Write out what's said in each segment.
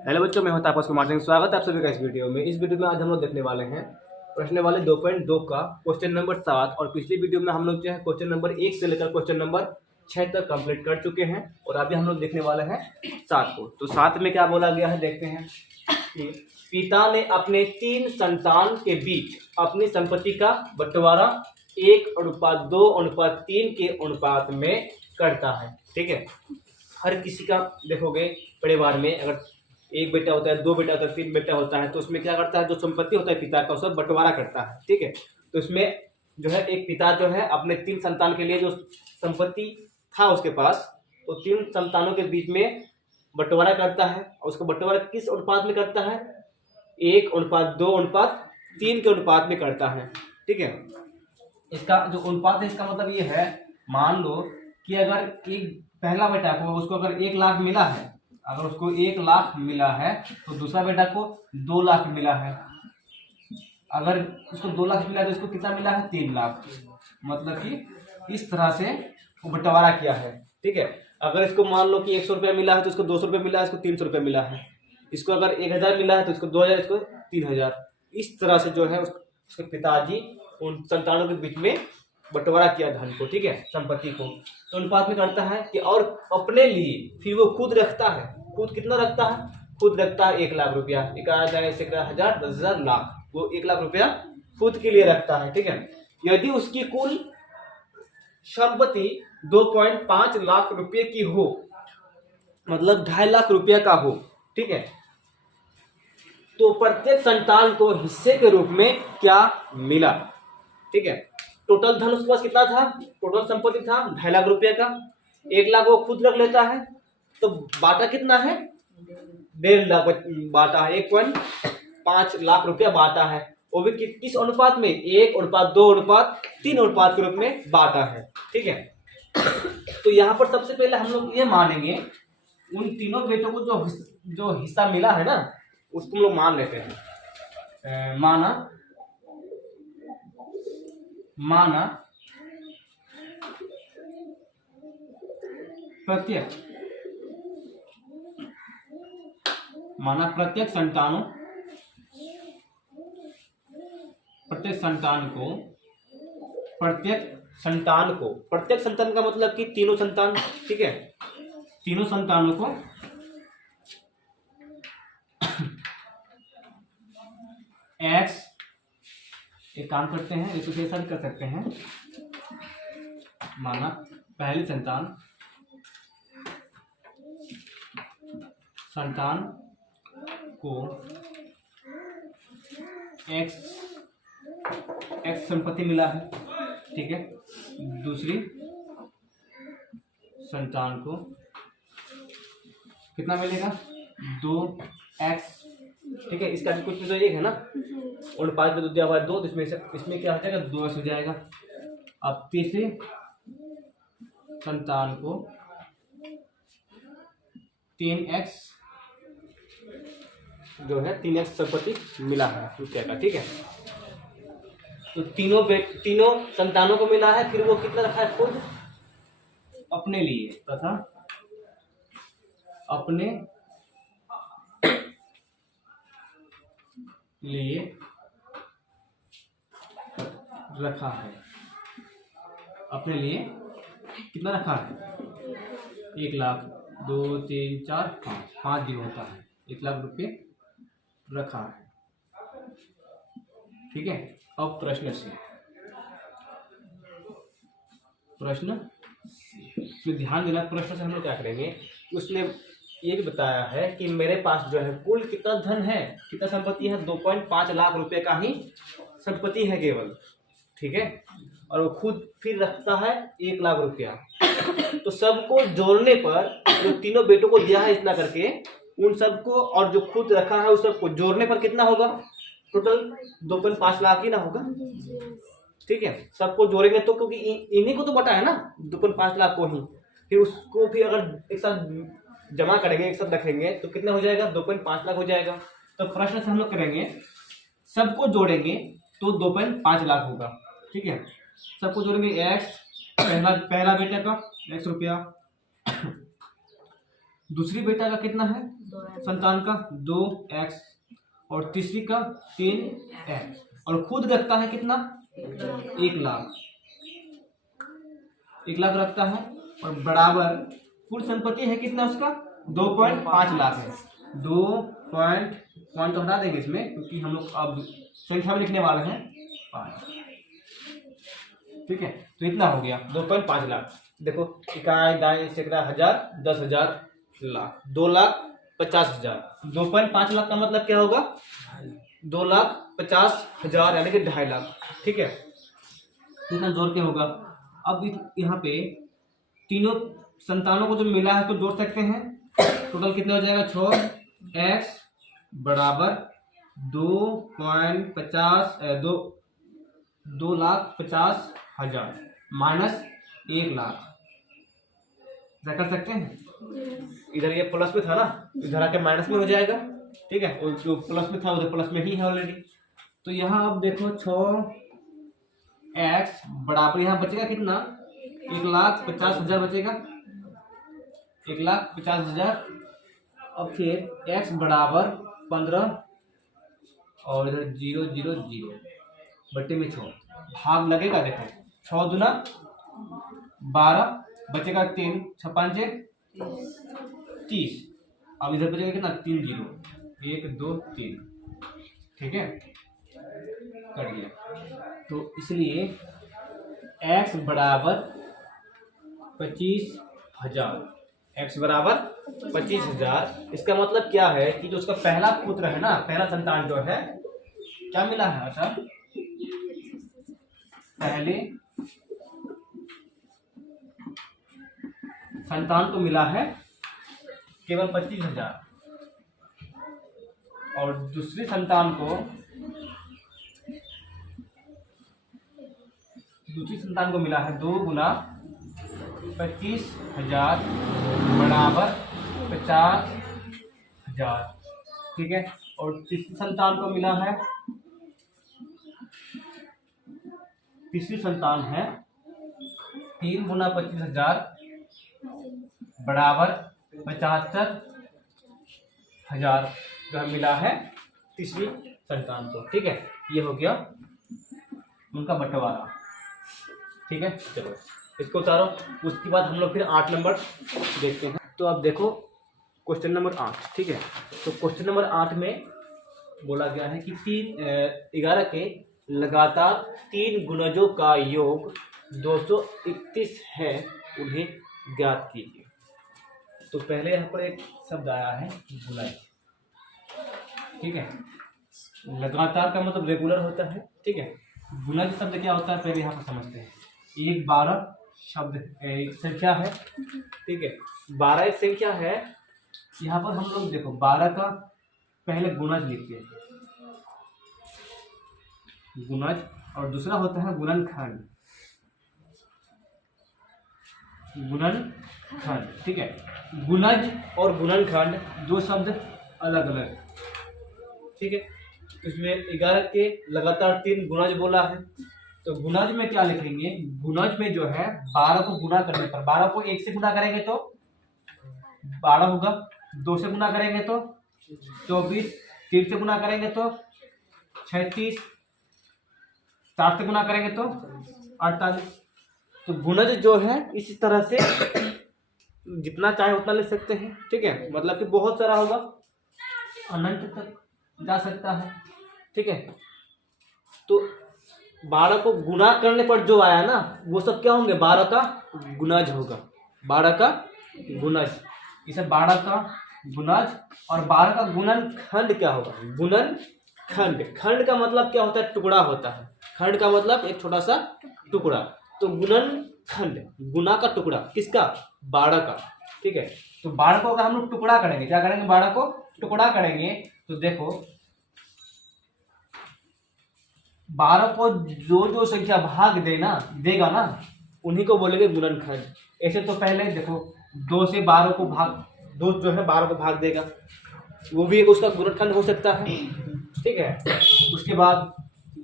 Hello बच्चों, मैं हूं तापस कुमार सिंह। स्वागत है आप सभी का इस वीडियो में। इस वीडियो में आज हम लोग देखने वाले हैं प्रश्न वाले 2.2 का क्वेश्चन नंबर 7। और पिछली वीडियो में हम लोग जो है क्वेश्चन नंबर 1 से लेकर क्वेश्चन नंबर 6 तक कंप्लीट कर चुके हैं और अभी हम लोग देखने वाले हैं 7 को। तो 7 में क्या बोला गया है देखते हैं कि पिता ने अपने 3 संतान के बीच अपनी संपत्ति का बंटवारा 1:2:3 के अनुपात में करता है। ठीक है, हर किसी का देखोगे परिवार में अगर एक बेटा होता है, 2 बेटा होता है, 3 बेटा होता है, तो उसमें क्या करता है, जो संपत्ति होता है पिता का उसका बंटवारा करता है। ठीक है, तो इसमें जो है एक पिता जो है अपने 3 संतान के लिए जो संपत्ति था उसके पास, तो 3 संतानों के बीच में बंटवारा करता है। और उसका बंटवारा किस अनुपात में करता है? 1:2:3 के अनुपात में करता है। ठीक है, इसका जो अनुपात है इसका मतलब ये है, मान लो कि अगर एक पहला बेटा को उसको अगर 1 लाख मिला है, अगर उसको 1 लाख मिला है तो दूसरा बेटा को 2 लाख मिला है। अगर उसको 2 लाख मिला है तो इसको कितना मिला है? 3 लाख। मतलब कि इस तरह से वो बंटवारा किया है। ठीक है, अगर इसको मान लो कि 100 रुपया मिला है तो इसको 200 रुपया मिला है, इसको 300 रुपया मिला है। इसको अगर 1000 मिला है तो इसको 2000, इसको 3000। इस तरह से जो है उसके पिताजी उन संतानों के बीच में बंटवारा किया धन को। ठीक है, संपत्ति को। तो अनुपात में करता है कि और अपने लिए फिर वो खुद रखता है। खुद कितना रखता है? खुद रखता है 1 लाख रुपया। 1000, 10,000, 10,000, लाख। वो 1 लाख रुपया खुद के लिए रखता है। ठीक है, यदि उसकी कुल संपत्ति 2.5 लाख रुपए की हो, मतलब 2.5 लाख रुपया का हो, ठीक है, तो प्रत्येक संतान को हिस्से के रूप में क्या मिला? ठीक है, टोटल धन उसके पास कितना था? टोटल संपत्ति था 2.5 लाख रुपए का। 1 लाख वो खुद रख लेता है, तो बाटा कितना है? 1.5 लाख बाटा है। 1.5 लाख रुपया बाटा है। वो भी किस अनुपात में? 1:2:3 अनुपात के रूप में बाटा है। ठीक है, तो यहाँ पर सबसे पहले हम लोग ये मानेंगे उन तीनों बेटों को जो हिस्सा मिला है ना, उसको हम लोग मान लेते हैं। माना प्रत्येक संतान का मतलब कि तीनों संतान। ठीक है, तीनों संतानों को x, एक काम करते हैं, रिप्रेजेंटेशन कर सकते हैं। माना पहली संतान को x संपत्ति मिला है। ठीक है, दूसरी संतान को कितना मिलेगा? 2x। ठीक है, इसका कुछ तो एक है ना, और 5 में 2 दिया हुआ है 2, तो इसमें क्या हो जाएगा? 2x हो जाएगा। अब तीसरी संतान को 3x जो है 3x संपत्ति मिला है रुपया का। ठीक है, तो तीनों संतानों को मिला है। फिर वो कितना रखा है? खुद अपने लिए तथा अपने लिए रखा है। अपने लिए कितना रखा है? 1 लाख, 2, 3, 4, 5 दिन होता है। 1 लाख रुपये रखा है। ठीक है, अब प्रश्न में ध्यान देना। प्रश्न से हम लोग क्या करेंगे, उसने ये भी बताया है कि मेरे पास जो है कुल कितना धन है, कितना संपत्ति है? 2.5 लाख रुपए का ही संपत्ति है केवल। ठीक है, और वो खुद फिर रखता है 1 लाख रुपया। तो सबको जोड़ने पर जो तीनों बेटों को दिया है इतना करके, उन सबको और जो खुद रखा है उस सबको जोड़ने पर कितना होगा? टोटल 2.5 लाख ही ना होगा। ठीक है, सबको जोड़ेंगे तो, क्योंकि इन्हीं को तो बटा है ना 2.5 लाख को ही। फिर उसको फिर अगर एक साथ जमा करेंगे, एक साथ रखेंगे तो कितना हो जाएगा? 2.5 लाख हो जाएगा। तो प्रश्न से हम लोग करेंगे, सबको जोड़ेंगे तो 2.5 लाख होगा। ठीक है, सबको जोड़ेंगे x, पहला बेटा का x रुपया, दूसरी बेटा का कितना है संतान का 2x, और तीसरी का 3x, और खुद रखता है कितना 1 लाख, 1 लाख रखता है, और बराबर कुल संपत्ति है कितना उसका 2.5 लाख है। 2 पॉइंट तो हटा देंगे इसमें, क्योंकि हम लोग अब संख्या में लिखने वाले हैं 5, ठीक है। तो इतना हो गया 2.5 लाख। देखो इकाई दाई सैकड़ा हजार 10,000 लाख 2,50,000। 2.5 लाख का मतलब क्या होगा 2,50,000 यानी कि 2.5 लाख, ठीक है। इतना जोड़ के होगा। अब यहाँ पे तीनों संतानों को जो मिला है तो जोड़ सकते हैं। टोटल कितना हो जाएगा 6x बराबर 2,50,000 माइनस 1 लाख। ऐसा कर सकते हैं। इधर ये प्लस में था ना, इधर आके माइनस में हो जाएगा, ठीक है। और जो प्लस में था उधर प्लस में ही है ऑलरेडी। तो यहाँ अब देखो 6x बराबर यहाँ बचेगा कितना 1,50,000 बचेगा, 1,50,000। अब फिर x बराबर 15 और इधर 0 0 0 बट्टे में 6 भाग लगेगा। देखो 6 दूना 12 बचेगा 3 6 5 30। अब इधर बचेगा कितना 3 0 1 2 3, ठीक है, कट गया। तो इसलिए x बराबर 25,000, x बराबर 25,000। इसका मतलब क्या है कि जो उसका पहला पुत्र है ना, पहला संतान जो है क्या मिला है, अच्छा पहले संतान को मिला है केवल 25,000, और दूसरी संतान को 2 मिला है 2 गुना 25,000 बराबर 50,000, ठीक है। और तीसरी संतान को मिला है, तीसरी संतान है 3 गुना 25,000 बराबर 75,000 जो मिला है तीसरी संतान को, ठीक है। ये हो गया उनका बंटवारा, ठीक है। चलो इसको उतारो। उसके बाद हम लोग फिर 8 नंबर देखते हैं। तो अब देखो क्वेश्चन नंबर 8, ठीक है। तो क्वेश्चन नंबर 8 में बोला गया है कि 11 के लगातार 3 गुणजों का योग 231 है, उन्हें ज्ञात कीजिए। तो पहले यहाँ पर एक शब्द आया है गुणज, ठीक है। लगातार का मतलब रेगुलर होता है, ठीक है। गुणज शब्द क्या होता है पहले यहाँ पर समझते हैं। 1 12 शब्द एक संख्या है, ठीक है। 12 एक संख्या है। यहाँ पर हम लोग देखो 12 का पहले गुणज लिखते हैं, गुणज, और दूसरा होता है गुणनखंड, गुणनखंड, ठीक है। गुणज और गुणनखंड दो शब्द अलग अलग, ठीक है। इसमें 11 के लगातार 3 गुणज बोला है, तो गुणज में क्या लिखेंगे, गुणज में जो है 12 को गुणा करने पर, 12 को 1 से गुणा करेंगे तो 12 होगा, 2 से गुणा करेंगे तो 24, 3 से गुणा करेंगे तो 36, 7 से गुणा करेंगे तो 48। तो गुणज जो है इसी तरह से जितना चाहे उतना ले सकते हैं, ठीक है। मतलब कि बहुत सारा होगा, अनंत तक जा सकता है, ठीक है। तो 12 को गुणा करने पर जो आया ना वो सब क्या होंगे, 12 का गुणज होगा, 12 का गुणज। इसे 12 का गुणज और 12 का गुणनखंड क्या होगा, गुणनखंड। खंड का मतलब क्या होता है, टुकड़ा होता है। खंड का मतलब एक छोटा सा टुकड़ा। तो गुणनखंड, गुना का टुकड़ा, किसका, 12 का, ठीक है। तो 12 को अगर हम लोग टुकड़ा करेंगे, क्या करेंगे, 12 को टुकड़ा करेंगे, तो देखो 12 को जो जो संख्या भाग देगा ना उन्हीं को बोलेंगे गुणनखंड। ऐसे तो पहले देखो 2 से 12 को भाग, 2 जो है 12 को भाग देगा, वो भी एक उसका गुणनखंड हो सकता है, ठीक है। उसके बाद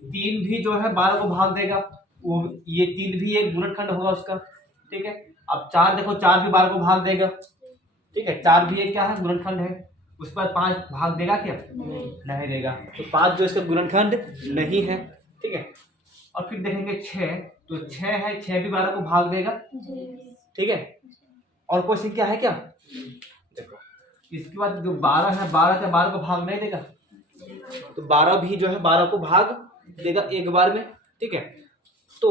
3 भी जो है 12 को भाग देगा, वो ये 3 भी एक गुणनखंड होगा उसका, ठीक है। अब 4 देखो 4 भी 12 को भाग देगा, ठीक है। 4 भी एक क्या है, गुणनखंड है। उसके बाद 5 भाग देगा क्या, नहीं देगा। तो 5 जो इसका गुणनखंड नहीं है, ठीक है। और फिर देखेंगे 6, तो 6 है, 6 भी 12 को भाग देगा, ठीक है। और कोई संख्या है क्या, देखो इसके बाद जो 12 है, 12 क्या 12 को भाग नहीं देगा, तो 12 भी जो है 12 को भाग देगा एक बार में, ठीक है। तो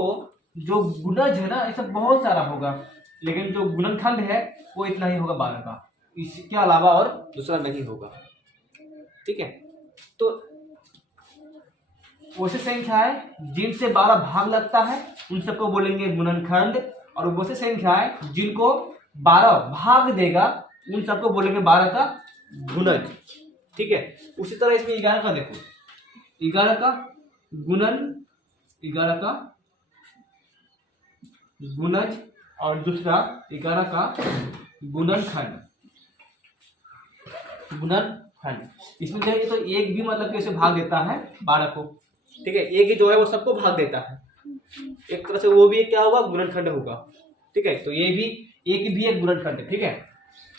जो गुणज है ना, ये सब बहुत सारा होगा, लेकिन जो गुणनखंड है वो इतना ही होगा 12 का, इसके अलावा और दूसरा नहीं होगा, ठीक है। तो वैसे संख्याएं जिनसे 12 भाग लगता है उन सबको बोलेंगे गुणनखंड, और वैसे संख्याएं जिनको 12 भाग देगा उन सबको बोलेंगे 12 का गुणज, ठीक है। उसी तरह इसमें 11 का देखो, 11 का गुणन, 11 का गुणज, और दूसरा 11 का गुणनखंड, गुणनखंड। इसमें देखेंगे तो एक भी मतलब कैसे भाग देता है 12 को, ठीक है। एक ही जो है वो सबको भाग देता है, एक तरह से वो भी क्या होगा, गुणनखंड होगा, ठीक है। तो ये भी एक भी एक गुणनखंड है, ठीक है।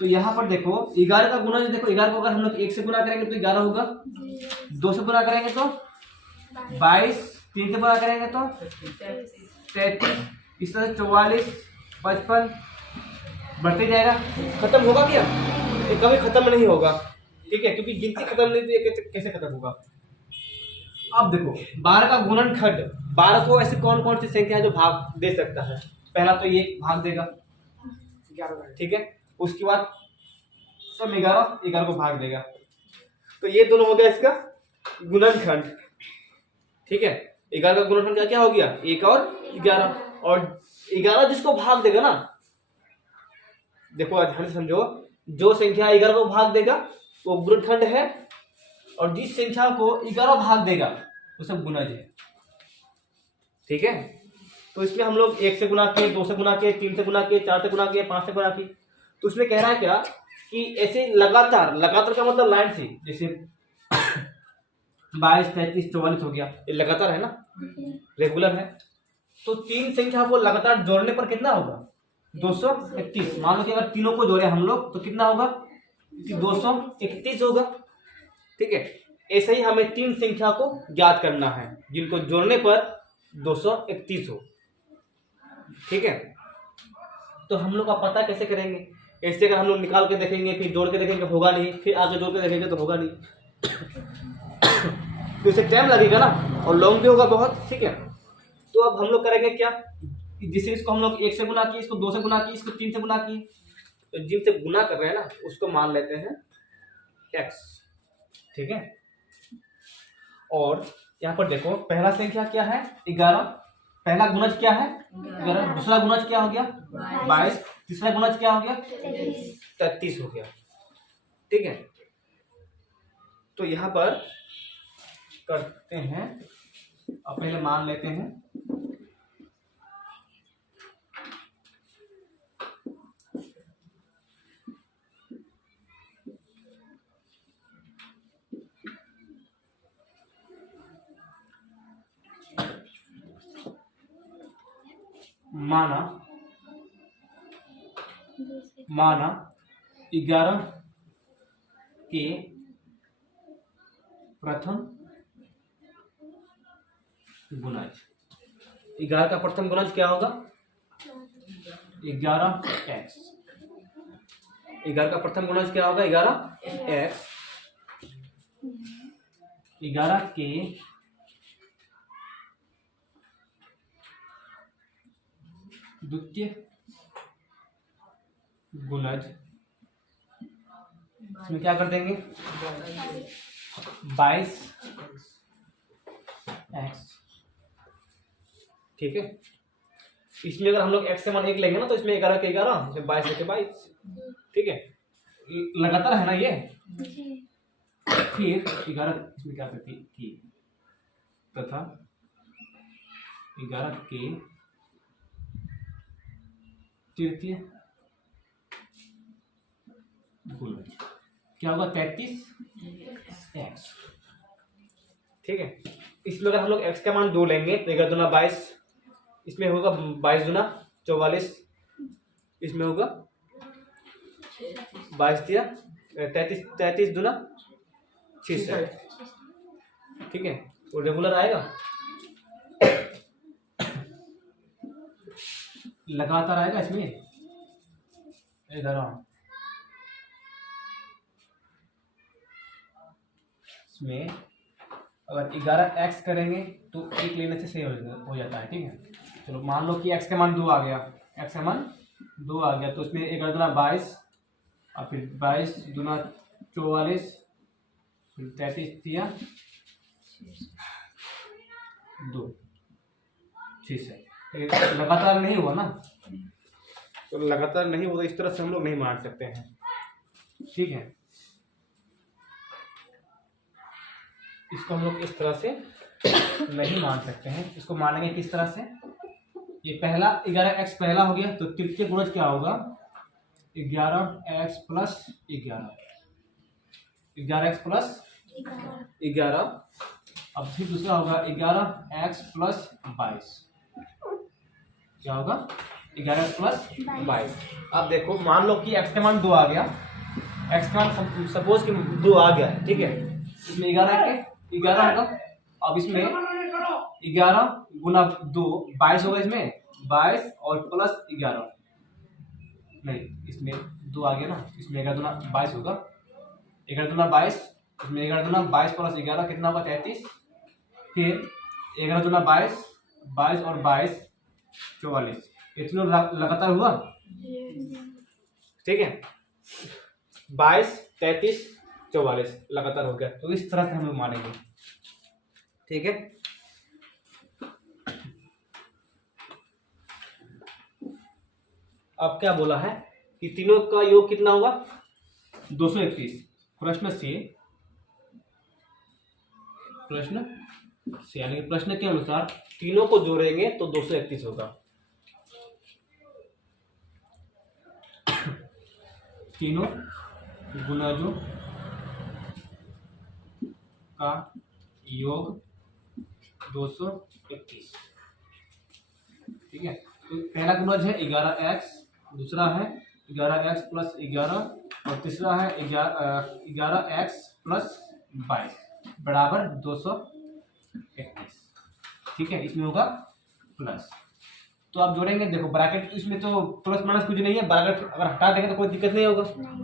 तो यहाँ पर देखो 11 का गुणज, देखो 11 को अगर हम लोग 1 से गुणा करेंगे तो 11 होगा, 2 से गुणा करेंगे तो 22, 3 से गुणा करेंगे तो 33, इस तरह से 44, 55 बढ़ते जाएगा। खत्म होगा क्या, ये कभी खत्म नहीं होगा, ठीक है, क्योंकि गिनती खत्म नहीं तो ये कैसे खत्म होगा। अब देखो 12 का गुणनखंड, 12 को ऐसे कौन कौन सी संख्या है जो भाग दे सकता है, पहला तो ये भाग देगा, ठीक है। उसके बाद सब 11 को भाग देगा, तो ये दोनों हो गया इसका गुणनखंड, ठीक है। 11 का गुणनखंड क्या हो गया, 1 और 11, और 11 जिसको भाग देगा ना, देखो ध्यान से समझो, जो संख्या 11 को भाग देगा वो गुणनखंड है, और जिस संख्या को 11 भाग देगा वो सब गुणज है, ठीक है। तो इसमें हम लोग 1 से गुणा किए, 2 से गुणा किए, 3 से गुणा किए, 4 से गुणा किए, 5 से गुणा किए। तो उसमें कह रहा है क्या कि ऐसे लगातार, लगातार का मतलब लाइन से, जैसे 22, 33, 44 हो गया, ये लगातार है ना, रेगुलर है। तो 3 संख्या को लगातार जोड़ने पर कितना होगा, 231। मान लो कि अगर तीनों को जोड़े हम लोग तो कितना होगा, 231 होगा, ठीक है। ऐसे ही हमें 3 संख्या को ज्ञात करना है जिनको जोड़ने पर 231 हो, ठीक है। तो हम लोग का पता कैसे करेंगे, ऐसे अगर हम लोग निकाल के देखेंगे, फिर जोड़ के देखेंगे होगा नहीं, फिर आगे जोड़ के देखेंगे तो होगा नहीं, तो इसे टाइम लगेगा ना, और लॉन्ग भी होगा बहुत, ठीक है। तो अब हम लोग करेंगे क्या, जिसे इसको हम लोग 1 से गुना किए, इसको 2 से गुना किए, इसको 3 से गुना किए, तो जिनसे गुना कर रहे हैं ना उसको मान लेते हैं x, ठीक है। और यहाँ पर देखो पहला संख्या क्या है 11, पहला गुणज क्या है 11, दूसरा गुणज क्या हो गया 22, तीसरा गुणज क्या हो गया 33 हो गया, ठीक है। तो यहाँ पर करते हैं, अब पहले मान लेते हैं, माना 11 के प्रथम गुणज, 11 का प्रथम गुणज क्या होगा 11x, 11 का प्रथम गुणज क्या होगा 11x, 11 के द्वितीय गुणज, इसमें क्या कर देंगे 22x, ठीक है। इसमें अगर हम लोग x से मान 1 लेंगे ना तो इसमें 11 के 11, इसमें 22 के 22, ठीक है, लगातार है ना ये। फिर 11 इसमें क्या करती थी तथा 11 के तृतीय गुणज क्या होगा 33x, ठीक है। इसमें अगर हम लोग x का मान 2 लेंगे तो 11 दूना 22, इसमें होगा 22 दूना 44, इसमें होगा 22 दिया 33, 33 दूना 66, ठीक है। वो रेगुलर आएगा, लगातार आएगा इसमें 11, इसमें अगर 11x करेंगे तो 1 लेने से सही हो जाता है, ठीक है। चलो मान लो कि x का मान 2 आ गया, x का मान 2 आ गया, तो इसमें 11 दूना 22 और फिर 22 दूना 44, फिर 33 दिया 2, 6 है। लगातार नहीं हुआ ना, तो लगातार नहीं हुआ, इस तरह से हम लोग नहीं मान सकते हैं, ठीक है। इसको हम लोग इस तरह से नहीं मान सकते हैं। इसको मानेंगे किस तरह से, ये पहला 11x पहला हो गया, तो तृतीय गुणज क्या होगा 11x प्लस 11, 11x प्लस 11। अब फिर दूसरा होगा 11x प्लस 22, क्या होगा 11x प्लस 22। अब देखो मान लो कि x का मान 2 आ गया, x का मान सपोज कि 2 आ गया है, ठीक है। इसमें 11 होगा, अब इसमें 11 गुना 2 22 होगा, इसमें 22 और प्लस 11, नहीं इसमें 2 आ गया ना, इसमें 11 दूना 22 होगा, 11 दूना 22, इसमें 11 दूना 22 प्लस 11 कितना होगा 33, फिर 11 दूना 22, 22 और 22 44, इतना लगातार हुआ, ठीक है। 22 33 44 लगातार हो गया, तो इस तरह से हम लोग मानेंगे, ठीक है। अब क्या बोला है कि तीनों का योग कितना होगा 231। प्रश्न से यानी कि प्रश्न के अनुसार तीनों को जोड़ेंगे तो 231 होगा। तीनों गुणजों का योग 231, ठीक है। तो पहला गुणज है 11x, दूसरा है 11x प्लस 11 और तीसरा है 11x प्लस 22 बराबर 231, ठीक है। इसमें होगा प्लस, तो आप जोड़ेंगे, देखो ब्रैकेट इसमें तो प्लस माइनस कुछ नहीं है, ब्रैकेट अगर हटा देंगे तो कोई दिक्कत नहीं होगा,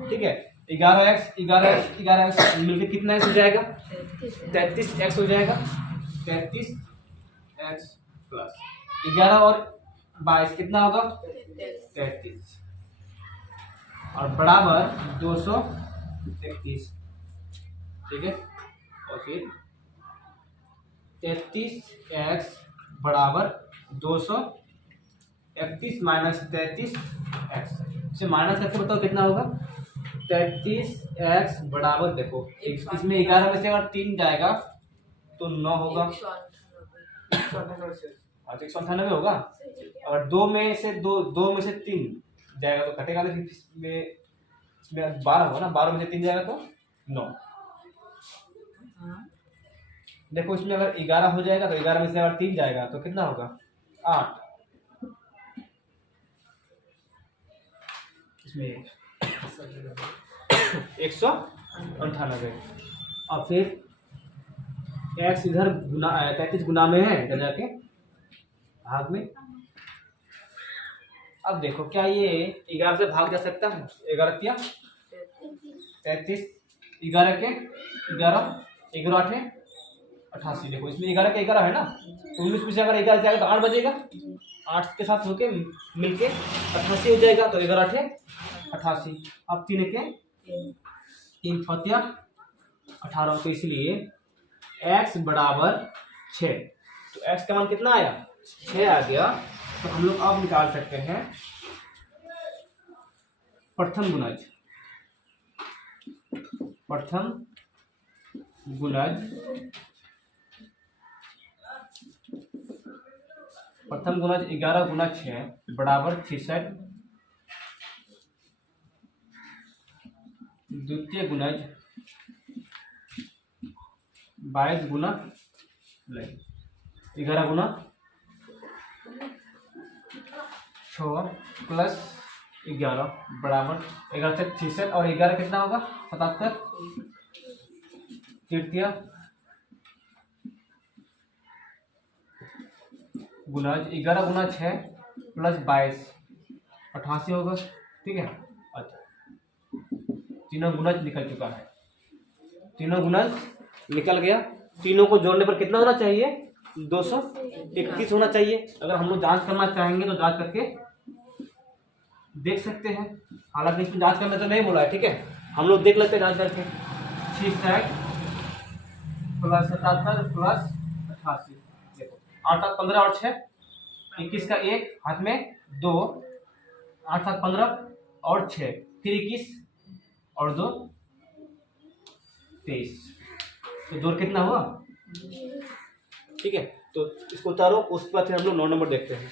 ठीक है। 11x मिलकर कितना x हो जाएगा 33x हो जाएगा, 33x प्लस 11 और 22 कितना होगा 33 और बराबर 231, ठीक है। और फिर 33x बराबर 231 माइनस 33x, इसे माइनस करके बताओ कितना होगा 33x बराबर, देखो इसमें 11 में से अगर 3 जाएगा तो 9 होगा, 198 होगा, और 2 में से 3 जाएगा तो कटेगा, लेकिन इसमें 12 होगा ना, 12 में से 3 जाएगा तो 9। देखो इसमें अगर 11 हो जाएगा तो 11 में से अगर 3 जाएगा तो कितना होगा 8, इसमें 198। और फिर x इधर गुना 33 गुना में है, इधर जाके भाग में। अब देखो क्या ये 11 से भाग जा सकता है, 11 क्या 33, 11 के 11, 11 88, देखो इसमें 11 के 11 है ना, तो 19 में से अगर 11 जाएगा तो 8 बजेगा, 8 के साथ होके मिलके 88 हो जाएगा, तो 11 88। अब 3 के 3 फतिया 18, तो इसलिए x बराबर 6, तो x का मान कितना आया 6 आ गया। तो हम लोग अब निकाल सकते हैं प्रथम गुणज, प्रथम गुणज 11 गुना 6 बराबर 66, द्वितीय गुणज 22 गुना 11 गुना 6 प्लस 11 बराबर 11 से 66 और 11 कितना होगा 77 तृतीय गुना 11 गुना 6 प्लस 22 88 होगा। ठीक है, अच्छा तीनों गुणज निकल चुका है, तीनों गुणज निकल गया। तीनों को जोड़ने पर कितना होना चाहिए 221 होना चाहिए। अगर हम लोग जांच करना चाहेंगे तो जांच करके देख सकते हैं, हालांकि इसमें जांच करने तो नहीं बोला है। ठीक है, हम लोग देख लेते हैं जांच करके। 66 प्लस 77 प्लस 88 देखो 8 7 15 और 6 21 का 1 हाथ में 2 8 7 15 और 6 फिर 21 और 2 23 तो जोड़ कितना हुआ। ठीक है, तो इसको उतारो, उसके बाद फिर हम लोग 9 नंबर देखते हैं।